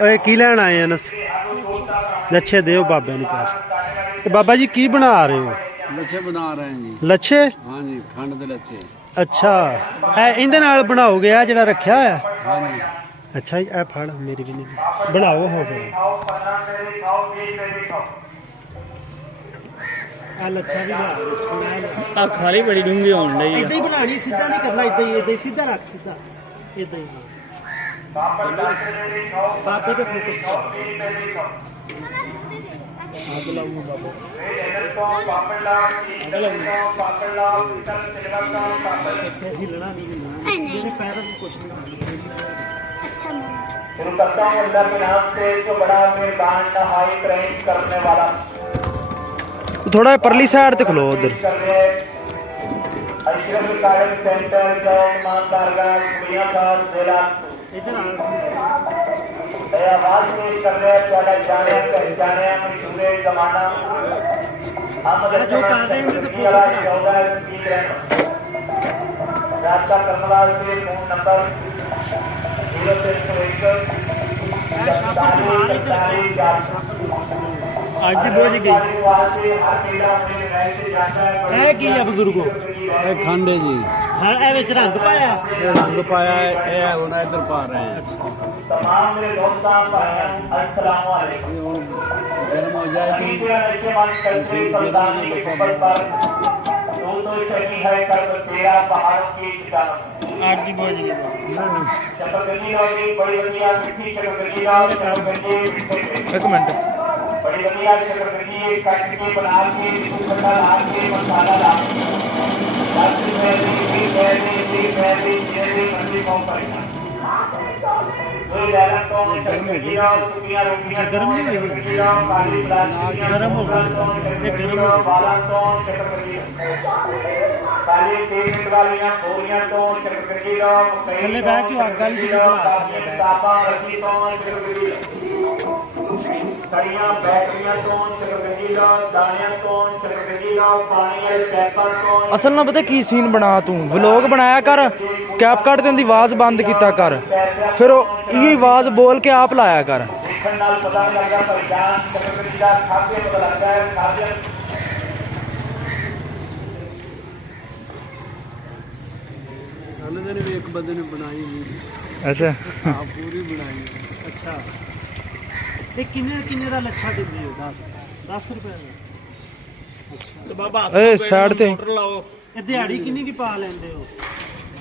ओए की लैन आए हैं नस लच्छे दियो बाबे ने पैसे। बाबा जी की बना रहे हो? लच्छे बना रहे हैं जी। लच्छे? हाँ जी, खंड दे लच्छे। अच्छा इंदे नाल बनाओगे आ जेड़ा रखा है? हाँ जी। अच्छा जी ए फड़ मेरी भी नहीं बनाओ हो फिर आ लच्छा भी बना आ खाली बड़ी डूंगी होन लई इदां ही बनानी सीधा नहीं करना इदां ही सीधा रख सीधा इदां ही बाबे तो फोकस आग लाऊंगा बाबा हिलना नहीं मेरे पैरों में कुछ नहीं शुरू करता हूँ अल्लाह के नाम से जो बड़ा मेहरबान नहायत रहम करने वाला। थोड़ा परली साइड ते खलो उधर अशरफ गार्डन सेंटर चौक मानदारगढ़ कुड़ियां खास जिला इधर आवाज पेश कर रहे हैं ਤੁਹਾਡਾ ਜਾਣਿਆ ਪਹਿਚਾਣਿਆ ਮਸ਼ਹੂਰ ਜ਼ਮਾਨਾ हम जो कर रहे हैं तो रास्ता करने वाले के फोन नंबर 0301 बोझ गई है की है बुजुर्गो खंड है जी। रंग पाया रंग पाया है हुण इधर पा रहे हैं। तमाम मेरे दोस्तों अस्सलाम वालेकुम गर्म हो जाए एक मिनट बड़ी बढ़िया शकरकंदी कट के बना के मसाला ला के मसाला ला गर्म नहीं हुई गर्म हो गया थले बह के अग वाली असल ना पता की सीन बना तू व्लॉग बनाया कर कैपकट ते उनदी आवाज बंद किया कर फिर ये आवाज बोल के आप लाया कर। एक बंदे ने बनाई अच्छा पूरी बनाई। अच्छा ये किन्ने दा लच्छा दिंदे हो 10 रुपए अच्छा बाबा ए साइड ते ये दिहाड़ी किन्नी की पा लेंदे हो?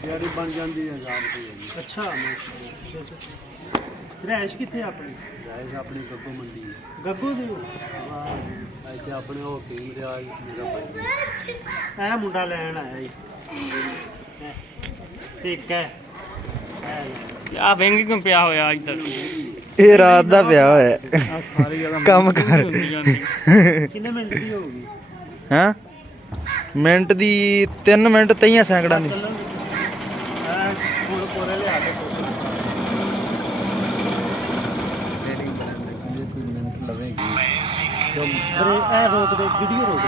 दिहाड़ी बन जाती है 1000 रुपये। अच्छा रैश किथे अपनी? रैश अपनी गग्गो मंडी है। गग्गो दे ऐसे अपने हो टीम रियाज मेरा भाई ए मुंडा लैन आया जी ठीक है आ वेंगी क्यों पिया होया आज तक ये रात दा पिया होया काम कर कितने मिनट दी होगी? हैं मिनट दी 3 मिनट 23 सैकड़ा दी रोक दे वीडियो रोक दे